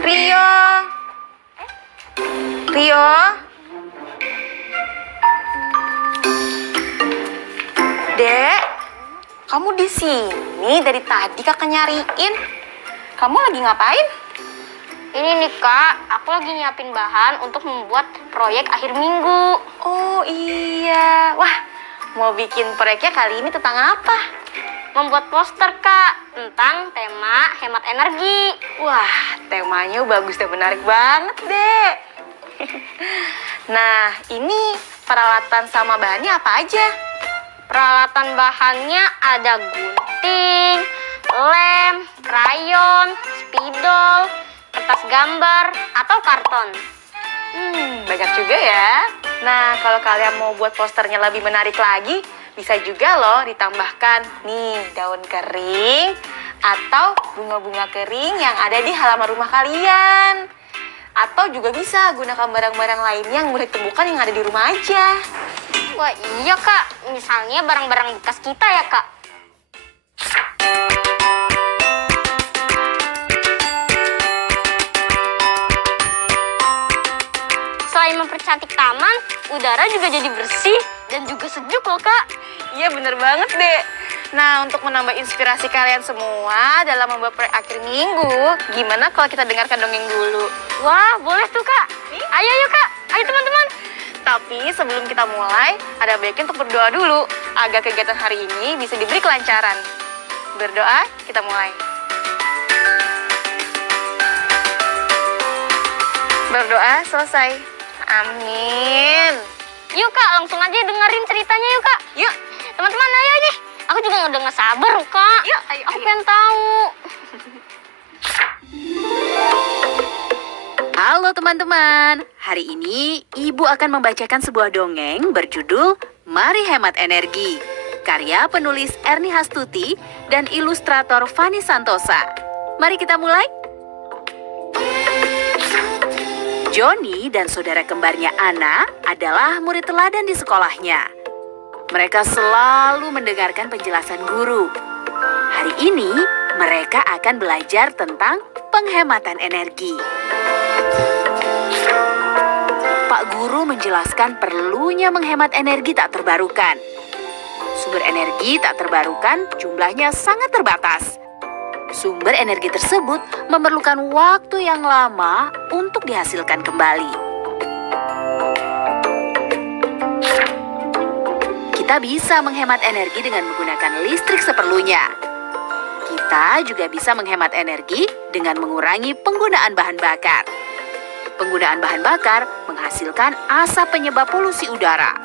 Rio, Rio, Dek, kamu di sini dari tadi kakak nyariin. Kamu lagi ngapain? Ini nih Kak, aku lagi nyiapin bahan untuk membuat proyek akhir minggu. Oh iya, wah mau bikin proyeknya kali ini tentang apa? Membuat poster Kak, tentang tema hemat energi. Wah, temanya bagus dan menarik banget, Dek. Nah, ini peralatan sama bahannya apa aja? Peralatan bahannya ada gunting, lem, krayon, spidol, kertas gambar, atau karton. Banyak juga ya. Nah, kalau kalian mau buat posternya lebih menarik lagi, bisa juga loh ditambahkan nih daun kering atau bunga-bunga kering yang ada di halaman rumah kalian. Atau juga bisa gunakan barang-barang lainnya yang mudah ditemukan yang ada di rumah aja. Wah iya Kak, misalnya barang-barang bekas kita ya Kak. Selain mempercantik taman, udara juga jadi bersih dan juga sejuk loh Kak. Iya bener banget, Dek. Nah, untuk menambah inspirasi kalian semua dalam membuat proyek akhir minggu, gimana kalau kita dengarkan dongeng dulu? Wah boleh tuh Kak. Ayo yuk Kak, ayo teman-teman. Tapi sebelum kita mulai, ada baiknya untuk berdoa dulu agar kegiatan hari ini bisa diberi kelancaran. Berdoa, kita mulai. Berdoa selesai. Amin. Yuk Kak, langsung aja dengerin ceritanya yuk Kak. Yuk. Teman-teman ayo nih. Aku juga udah gak sabar Kak. Yuk, ayo. Aku pengen tahu. Halo teman-teman, hari ini Ibu akan membacakan sebuah dongeng berjudul Mari Hemat Energi, karya penulis Ernie Hastuti dan ilustrator Fanny Santosa. Mari kita mulai. Johnny dan saudara kembarnya Anna adalah murid teladan di sekolahnya. Mereka selalu mendengarkan penjelasan guru. Hari ini mereka akan belajar tentang penghematan energi. Pak Guru menjelaskan perlunya menghemat energi tak terbarukan. Sumber energi tak terbarukan jumlahnya sangat terbatas. Sumber energi tersebut memerlukan waktu yang lama untuk dihasilkan kembali. Kita bisa menghemat energi dengan menggunakan listrik seperlunya. Kita juga bisa menghemat energi dengan mengurangi penggunaan bahan bakar. Penggunaan bahan bakar menghasilkan asap penyebab polusi udara.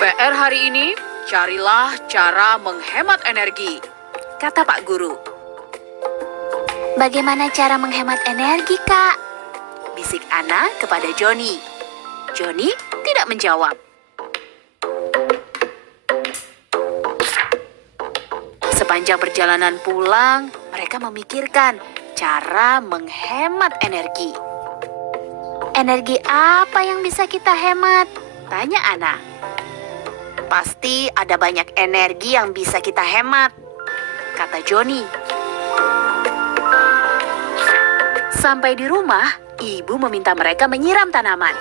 PR hari ini, carilah cara menghemat energi, kata Pak Guru. Bagaimana cara menghemat energi, Kak? Bisik Anna kepada Johnny. Johnny tidak menjawab. Sepanjang perjalanan pulang, mereka memikirkan cara menghemat energi. Energi apa yang bisa kita hemat? Tanya Anna. Pasti ada banyak energi yang bisa kita hemat, kata Johnny. Sampai di rumah, ibu meminta mereka menyiram tanaman.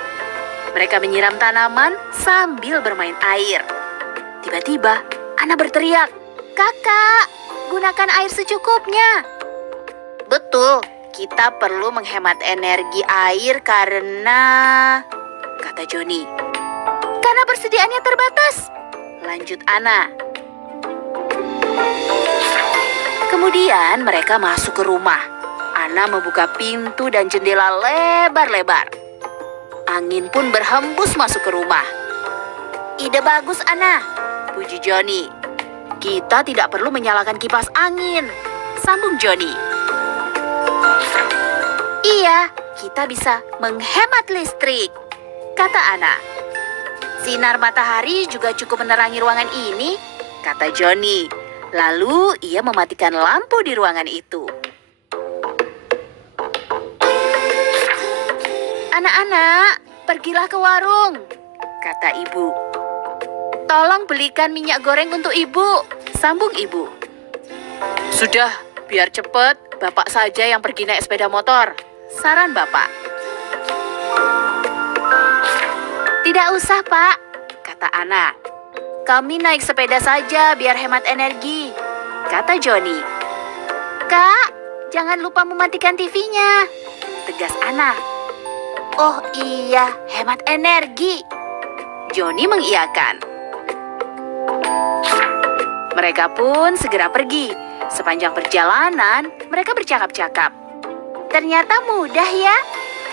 Mereka menyiram tanaman sambil bermain air. Tiba-tiba, Anna berteriak, "Kakak, gunakan air secukupnya." Betul, kita perlu menghemat energi air karena... kata Johnny. Karena persediaannya terbatas, lanjut Anna. Kemudian mereka masuk ke rumah. Anna membuka pintu dan jendela lebar-lebar. Angin pun berhembus masuk ke rumah. Ide bagus, Anna, puji Johnny. Kita tidak perlu menyalakan kipas angin, sambung Johnny. Iya, kita bisa menghemat listrik, kata Ana. Sinar matahari juga cukup menerangi ruangan ini, kata Joni. Lalu ia mematikan lampu di ruangan itu. Anak-anak, pergilah ke warung, kata ibu. Tolong belikan minyak goreng untuk ibu, sambung ibu. Sudah, biar cepat, bapak saja yang pergi naik sepeda motor, saran bapak. Tidak usah, Pak, kata Ana. Kami naik sepeda saja biar hemat energi, kata Joni. Kak, jangan lupa mematikan TV-nya, tegas Ana. Oh iya, hemat energi. Joni mengiyakan. Mereka pun segera pergi. Sepanjang perjalanan, mereka bercakap-cakap. Ternyata mudah ya,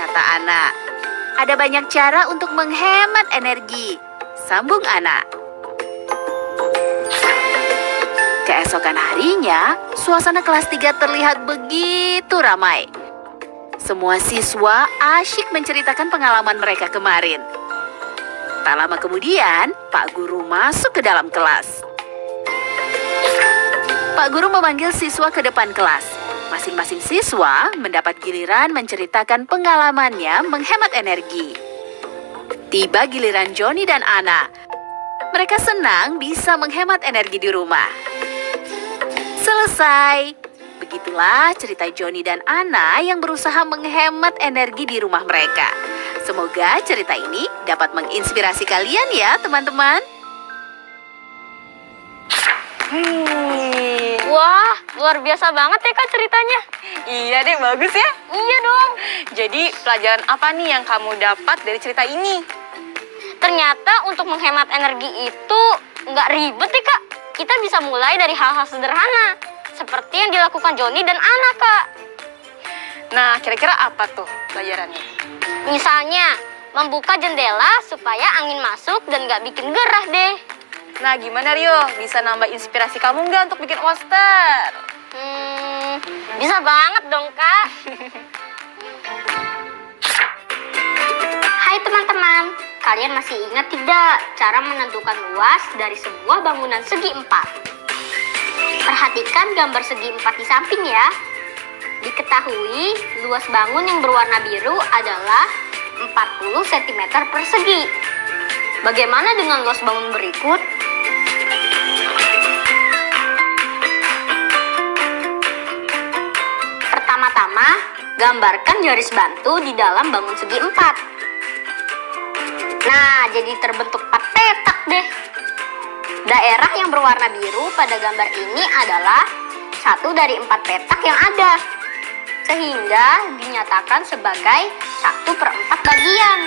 kata Ana. Ada banyak cara untuk menghemat energi, sambung Ana. Keesokan harinya, suasana kelas 3 terlihat begitu ramai. Semua siswa asyik menceritakan pengalaman mereka kemarin. Tak lama kemudian, Pak Guru masuk ke dalam kelas. Pak Guru memanggil siswa ke depan kelas. Masing-masing siswa mendapat giliran menceritakan pengalamannya menghemat energi. Tiba giliran Joni dan Ana. Mereka senang bisa menghemat energi di rumah. Selesai. Begitulah cerita Joni dan Ana yang berusaha menghemat energi di rumah mereka. Semoga cerita ini dapat menginspirasi kalian ya, teman-teman. Wah, luar biasa banget ya Kak ceritanya. Iya deh, bagus ya. Iya dong. Jadi pelajaran apa nih yang kamu dapat dari cerita ini? Ternyata untuk menghemat energi itu nggak ribet ya Kak. Kita bisa mulai dari hal-hal sederhana. Seperti yang dilakukan Joni dan Ana, Kak. Nah, kira-kira apa tuh pelajarannya? Misalnya, membuka jendela supaya angin masuk dan nggak bikin gerah deh. Nah, gimana Rio? Bisa nambah inspirasi kamu nggak untuk bikin poster? Bisa banget dong, Kak. Hai teman-teman, kalian masih ingat tidak cara menentukan luas dari sebuah bangunan segi 4? Perhatikan gambar segi 4 di samping ya. Diketahui luas bangun yang berwarna biru adalah 40 cm persegi. Bagaimana dengan luas bangun berikut? Pertama-tama, gambarkan garis bantu di dalam bangun segi 4. Nah, jadi terbentuk 4 petak deh. Daerah yang berwarna biru pada gambar ini adalah satu dari 4 petak yang ada, sehingga dinyatakan sebagai 1/4 bagian.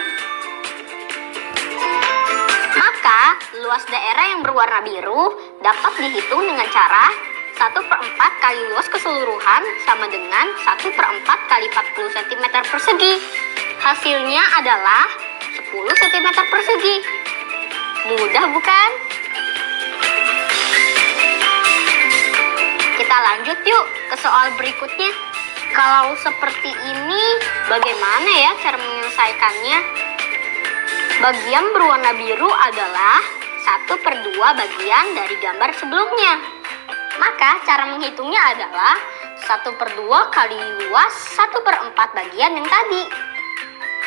Maka, luas daerah yang berwarna biru dapat dihitung dengan cara 1/4 kali luas keseluruhan sama dengan 1/4 kali 40 cm persegi. Hasilnya adalah 10 cm persegi. Mudah bukan? Kita lanjut yuk ke soal berikutnya. Kalau seperti ini, bagaimana ya cara menyelesaikannya? Bagian berwarna biru adalah 1/2 bagian dari gambar sebelumnya. Maka cara menghitungnya adalah 1/2 kali luas 1/4 bagian yang tadi.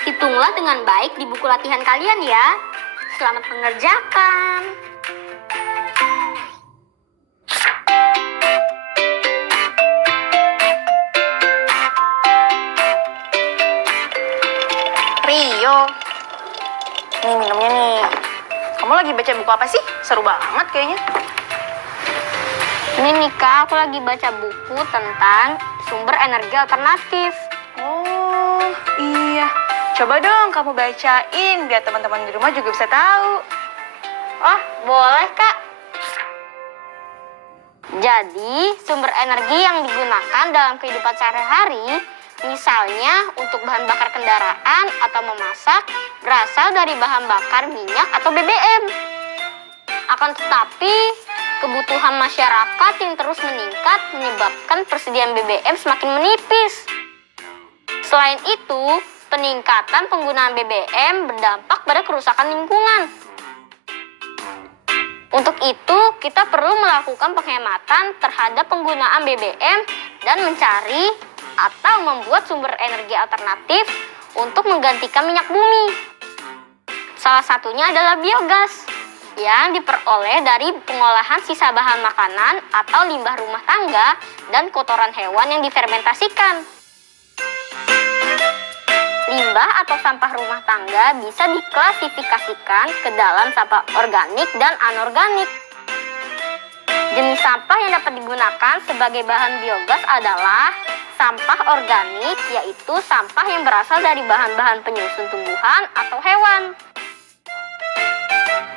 Hitunglah dengan baik di buku latihan kalian ya. Selamat mengerjakan. Rio, nih minumnya nih. Kamu lagi baca buku apa sih? Seru banget kayaknya. Ini nih Kak, aku lagi baca buku tentang sumber energi alternatif. Oh, iya. Coba dong kamu bacain biar teman-teman di rumah juga bisa tahu. Oh, boleh Kak. Jadi, sumber energi yang digunakan dalam kehidupan sehari-hari, misalnya untuk bahan bakar kendaraan atau memasak, berasal dari bahan bakar minyak atau BBM. Akan tetapi, kebutuhan masyarakat yang terus meningkat menyebabkan persediaan BBM semakin menipis. Selain itu, peningkatan penggunaan BBM berdampak pada kerusakan lingkungan. Untuk itu, kita perlu melakukan penghematan terhadap penggunaan BBM dan mencari atau membuat sumber energi alternatif untuk menggantikan minyak bumi. Salah satunya adalah biogas yang diperoleh dari pengolahan sisa bahan makanan atau limbah rumah tangga dan kotoran hewan yang difermentasikan. Limbah atau sampah rumah tangga bisa diklasifikasikan ke dalam sampah organik dan anorganik. Jenis sampah yang dapat digunakan sebagai bahan biogas adalah sampah organik, yaitu sampah yang berasal dari bahan-bahan penyusun tumbuhan atau hewan.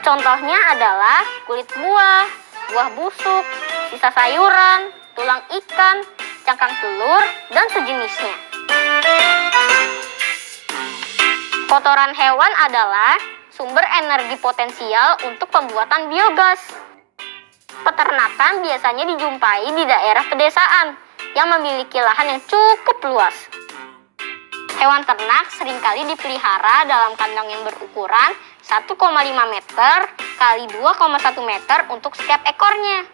Contohnya adalah kulit buah, buah busuk, sisa sayuran, tulang ikan, cangkang telur, dan sejenisnya. Kotoran hewan adalah sumber energi potensial untuk pembuatan biogas. Peternakan biasanya dijumpai di daerah pedesaan yang memiliki lahan yang cukup luas. Hewan ternak seringkali dipelihara dalam kandang yang berukuran 1,5 meter kali 2,1 meter untuk setiap ekornya.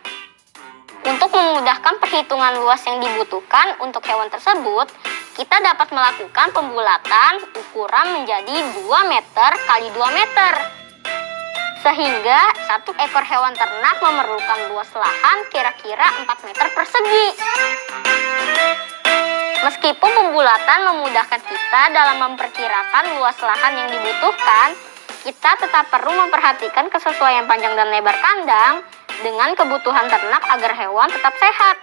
Untuk memudahkan perhitungan luas yang dibutuhkan untuk hewan tersebut, kita dapat melakukan pembulatan ukuran menjadi 2 meter kali 2 meter. Sehingga satu ekor hewan ternak memerlukan luas lahan kira-kira 4 meter persegi. Meskipun pembulatan memudahkan kita dalam memperkirakan luas lahan yang dibutuhkan, kita tetap perlu memperhatikan kesesuaian panjang dan lebar kandang dengan kebutuhan ternak agar hewan tetap sehat.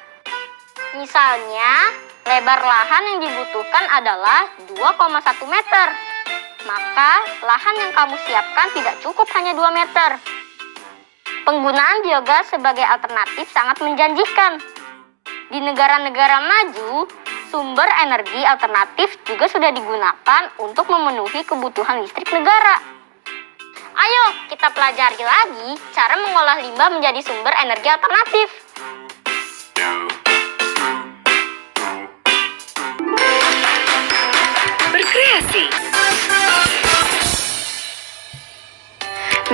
Misalnya, lebar lahan yang dibutuhkan adalah 2,1 meter. Maka, lahan yang kamu siapkan tidak cukup hanya 2 meter. Penggunaan biogas sebagai alternatif sangat menjanjikan. Di negara-negara maju, sumber energi alternatif juga sudah digunakan untuk memenuhi kebutuhan listrik negara. Ayo, kita pelajari lagi cara mengolah limbah menjadi sumber energi alternatif. Berkreasi.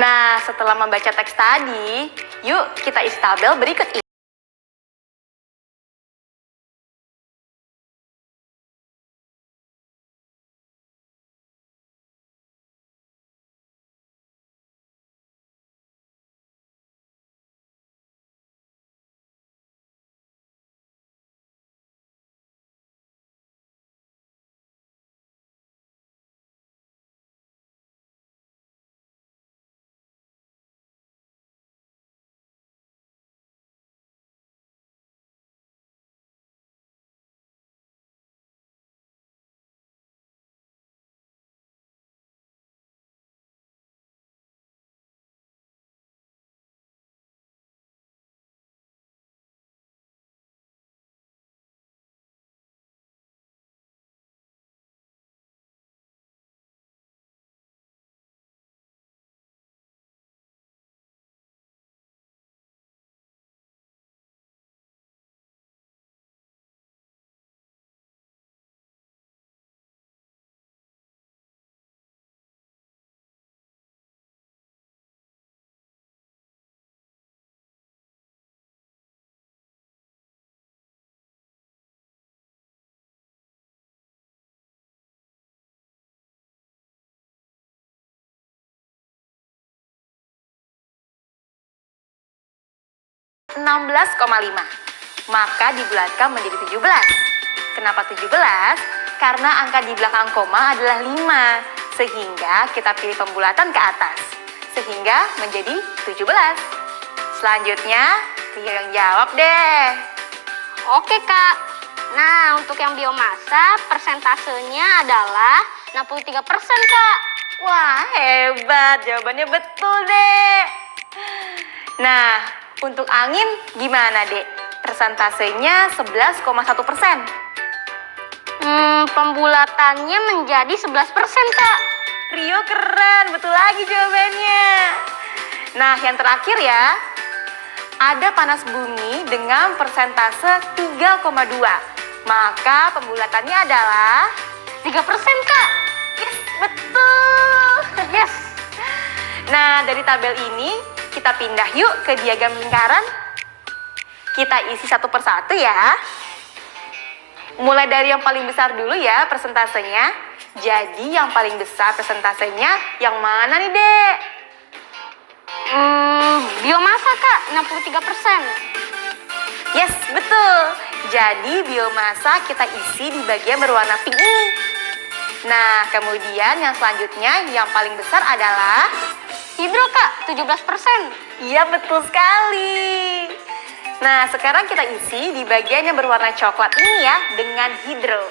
Nah, setelah membaca teks tadi, yuk kita isi tabel berikut ini. (16,5). Maka dibulatkan menjadi 17. Kenapa 17? Karena angka di belakang koma adalah 5. Sehingga kita pilih pembulatan ke atas. Sehingga menjadi 17. Selanjutnya, Rio yang jawab deh. Oke, Kak. Nah, untuk yang biomasa, persentasenya adalah 63%, Kak. Wah, hebat. Jawabannya betul, Dek. Nah, untuk angin gimana, Dek? Persentasenya 11,1%. Pembulatannya menjadi 11%, Kak. Rio keren, betul lagi jawabannya. Nah, yang terakhir ya. Ada panas bumi dengan persentase 3,2. Maka pembulatannya adalah 3%, Kak. Yes, betul. Yes. Nah, dari tabel ini kita pindah yuk ke diagram lingkaran. Kita isi satu persatu ya. Mulai dari yang paling besar dulu ya persentasenya. Jadi yang paling besar persentasenya yang mana nih, Dek? Biomasa, Kak, 63%. Yes, betul. Jadi biomasa kita isi di bagian berwarna pink ini. Nah, kemudian yang selanjutnya yang paling besar adalah Hidro, Kak, 17%. iya, betul sekali. Nah, sekarang kita isi di bagian yang berwarna coklat ini ya dengan hidro.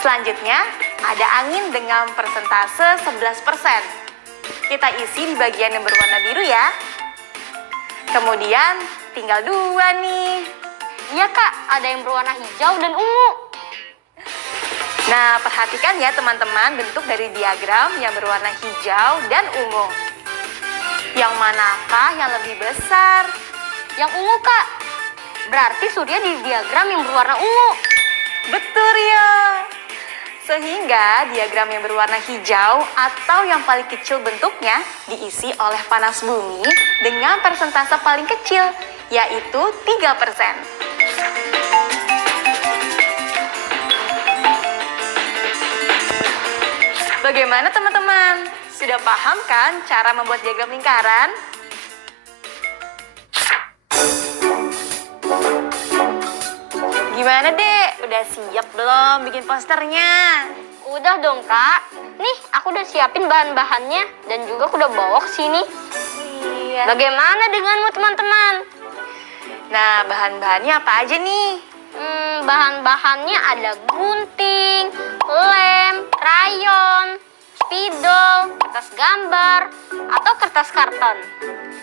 Selanjutnya ada angin dengan persentase 11%. Kita isi di bagian yang berwarna biru ya. Kemudian tinggal 2 nih. Iya, Kak, ada yang berwarna hijau dan ungu. Nah, perhatikan ya teman-teman bentuk dari diagram yang berwarna hijau dan ungu. Yang manakah yang lebih besar? Yang ungu, Kak. Berarti Surya di diagram yang berwarna ungu. Betul, Rio. Sehingga diagram yang berwarna hijau atau yang paling kecil bentuknya diisi oleh panas bumi dengan persentase paling kecil, yaitu 3%. Bagaimana teman-teman? Sudah paham kan cara membuat diagram lingkaran? Gimana, Dek? Udah siap belum bikin posternya? Udah dong, Kak. Nih, aku udah siapin bahan-bahannya dan juga aku udah bawa ke sini. Iya. Bagaimana denganmu, teman-teman? Nah, bahan-bahannya apa aja nih? Bahan-bahannya ada gunting, lem, krayon, spidol, kertas gambar, atau kertas karton.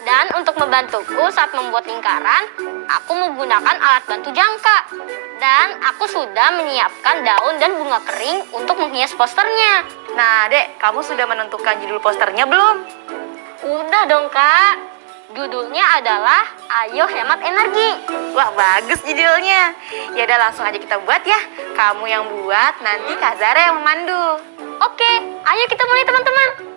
Dan untuk membantuku saat membuat lingkaran, aku menggunakan alat bantu jangka. Dan aku sudah menyiapkan daun dan bunga kering untuk menghias posternya. Nah, Dek, kamu sudah menentukan judul posternya belum? Udah dong, Kak. Judulnya adalah Ayo Hemat Energi. Wah, bagus judulnya. Ya udah, langsung aja kita buat ya. Kamu yang buat, nanti Kak Zara yang memandu. Oke, ayo kita mulai, teman-teman.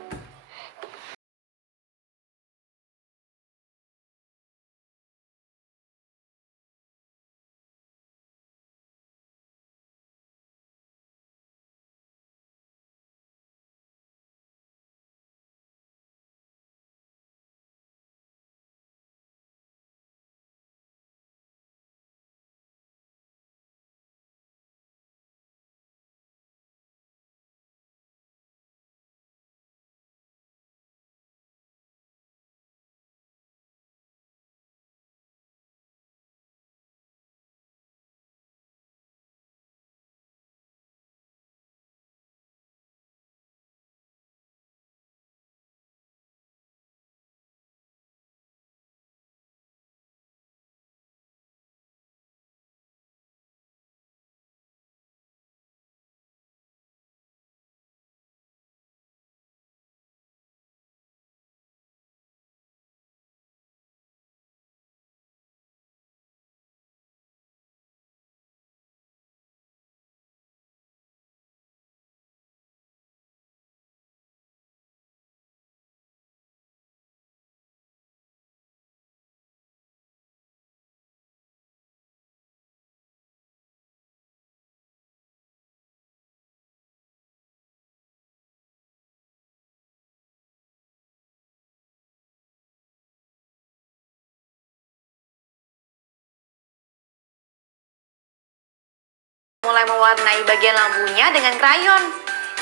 Mulai mewarnai bagian lampunya dengan krayon.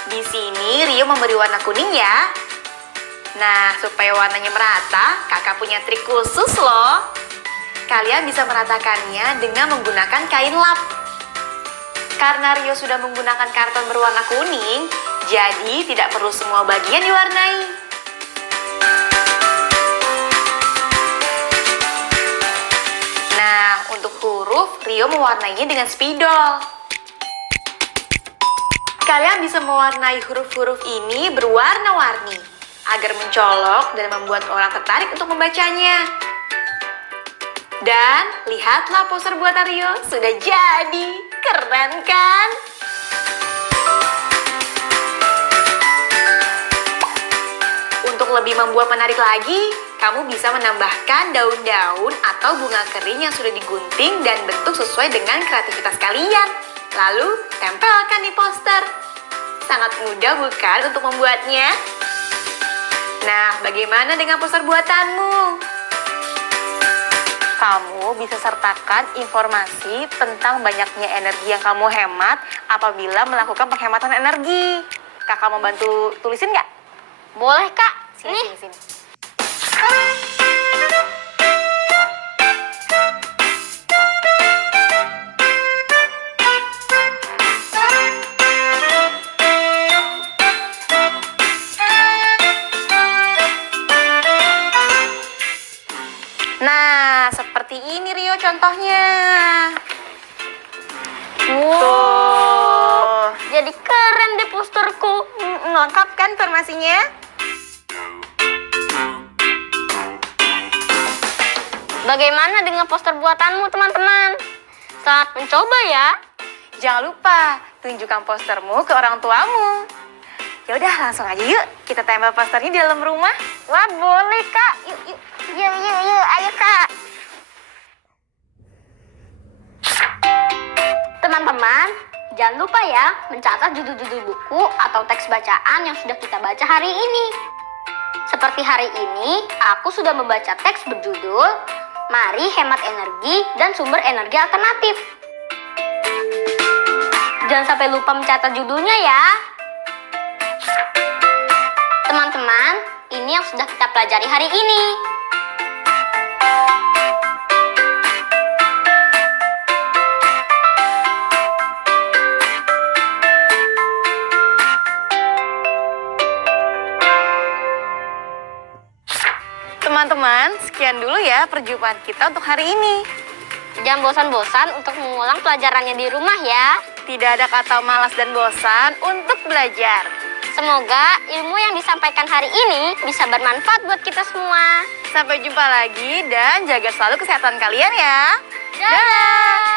Di sini Rio memberi warna kuning ya. Nah, supaya warnanya merata, kakak punya trik khusus loh. Kalian bisa meratakannya dengan menggunakan kain lap. Karena Rio sudah menggunakan karton berwarna kuning, jadi tidak perlu semua bagian diwarnai. Nah, untuk huruf, Rio mewarnainya dengan spidol. Kalian bisa mewarnai huruf-huruf ini berwarna-warni agar mencolok dan membuat orang tertarik untuk membacanya. Dan lihatlah poster buatan Rio sudah jadi, keren kan? lebih membuat menarik lagi, kamu bisa menambahkan daun-daun atau bunga kering yang sudah digunting dan bentuk sesuai dengan kreativitas kalian. Lalu, tempelkan di poster. Sangat mudah bukan untuk membuatnya? Nah, bagaimana dengan poster buatanmu? Kamu bisa sertakan informasi tentang banyaknya energi yang kamu hemat apabila melakukan penghematan energi. Kakak mau bantu tulisin nggak? Boleh, Kak. Sini, Nih. sini. Nah, seperti ini Rio contohnya. Tuh. Jadi keren deh posterku. Lengkap kan informasinya? Bagaimana dengan poster buatanmu, teman-teman? Selamat mencoba ya. Jangan lupa tunjukkan postermu ke orang tuamu. Ya udah, langsung aja yuk kita tempel posternya di dalam rumah. Wah, boleh, Kak. Yuk, yuk. Yuk. Ayo, Kak. Teman-teman, jangan lupa ya mencatat judul-judul buku atau teks bacaan yang sudah kita baca hari ini. Seperti hari ini, aku sudah membaca teks berjudul Mari Hemat Energi dan Sumber Energi Alternatif. Jangan sampai lupa mencatat judulnya ya. Teman-teman, ini yang sudah kita pelajari hari ini. Teman-teman, sekian dulu ya perjumpaan kita untuk hari ini. Jangan bosan-bosan untuk mengulang pelajarannya di rumah ya. Tidak ada kata malas dan bosan untuk belajar. Semoga ilmu yang disampaikan hari ini bisa bermanfaat buat kita semua. Sampai jumpa lagi dan jaga selalu kesehatan kalian ya. Dadah!